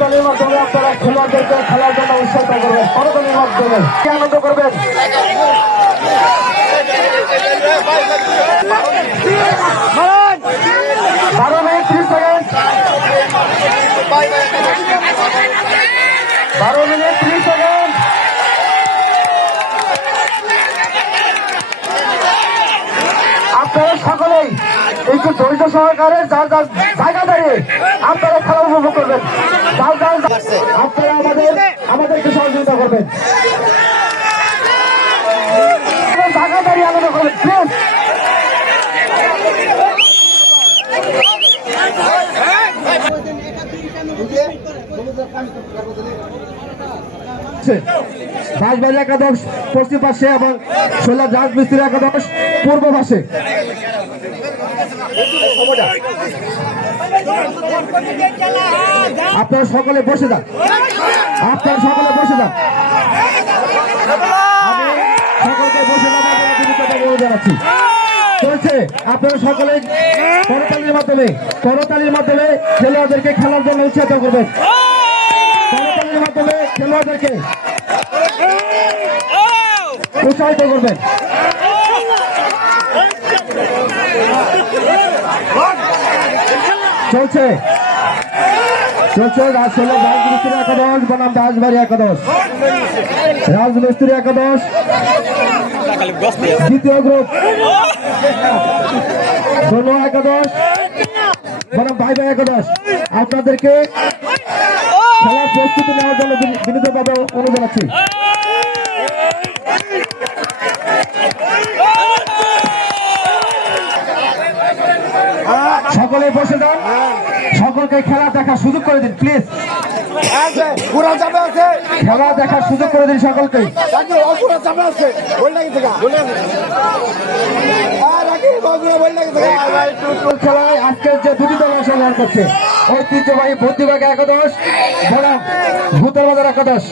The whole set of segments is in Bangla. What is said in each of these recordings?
করতালির মাধ্যমে আপনারা খেলোয়াড়দেরকে খেলার জন্য উৎসাহিত করবেন। করতালির মাধ্যমে কি আনন্দ করবেন। 12 মিনিট 30 সেকেন্ড, 12 মিনিট 30 সেকেন্ড। আপনারা সকলেই একটু ধৈর্য সহকারে যার যার জায়গা দাঁড়িয়ে আপনারা খেলা উপভোগ করবেন। আপনারা আমাদেরকে সহযোগিতা করবেন। জায়গা দাঁড়িয়ে আনন্দ করবেন প্লিজ। বাঁশবাড়ি একাদশ পশ্চিম পাশে এবং শোলা রাজমিস্ত্রি একাদশ পূর্ব পাশে। আপনারা সকলে বসে যান, আপনারা সকলে বসে যান। আমি সকলকে বসে যাওয়ার জানাচ্ছি চলছে। আপনারা সকলে করতালির মাধ্যমে খেলোয়াড়দেরকে খেলার জন্য উৎসাহিত করবেন। করতালির মাধ্যমে খেলোয়াড়দেরকে উৎসাহিত করবেন। চলছে রাজমিস্ত্রি একাদশ বনাম বাঁশবাড়ি একাদশ। রাজমিস্ত্রি একাদশ দ্বিতীয় গ্রুপ, ষোলো একাদশ বনাম ভাই একাদশ। আপনাদেরকে খেলার প্রস্তুতি নেওয়ার জন্য বিনীতভাবে অনুরোধ জানাচ্ছি। সকলে বসে যান, সকলকে খেলা দেখার সুযোগ করে দিন প্লিজ। খেলা দেখার সুযোগ করে দিন সকলকে। খেলায় আজকের যে দুটি দল অংশগ্রহণ করছে, ঐতিহ্যবাহী বদ্রিবাগ একাদশ বনাম ভূতলবাজার একাদশ।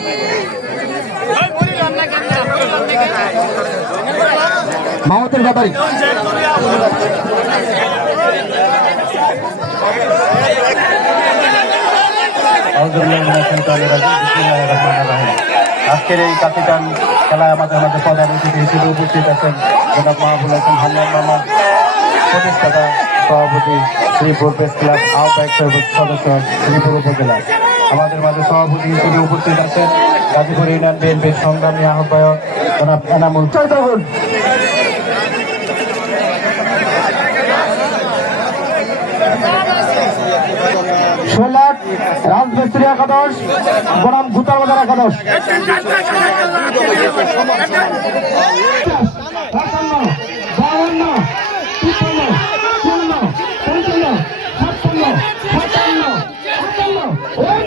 মামাতের ব্যাপারী আজকের এই কাতিটান খেলায় আমাদের মাঝে প্রধান অতিথি হিসেবে উপস্থিত আছেন জনাব মাহবুল হাসান হান্নান মামা, প্রতিষ্ঠাতা সভাপতি শ্রীপুর প্রেস ক্লাব আহ্বায়ক সদস্য শ্রীপুর উপজেলা। আমাদের মাঝে সভাপতি হিসেবে উপস্থিত আছেন গাজীপুর ইউনিয়ন বিএনপির সংগ্রামী আহ্বায়ক জনাব এনামুল। শোলাট রাজমিস্ত্রি একাদশ বনাম ভূতলবাজার একাদশ। 52, 53, 54, 55, 57, 58,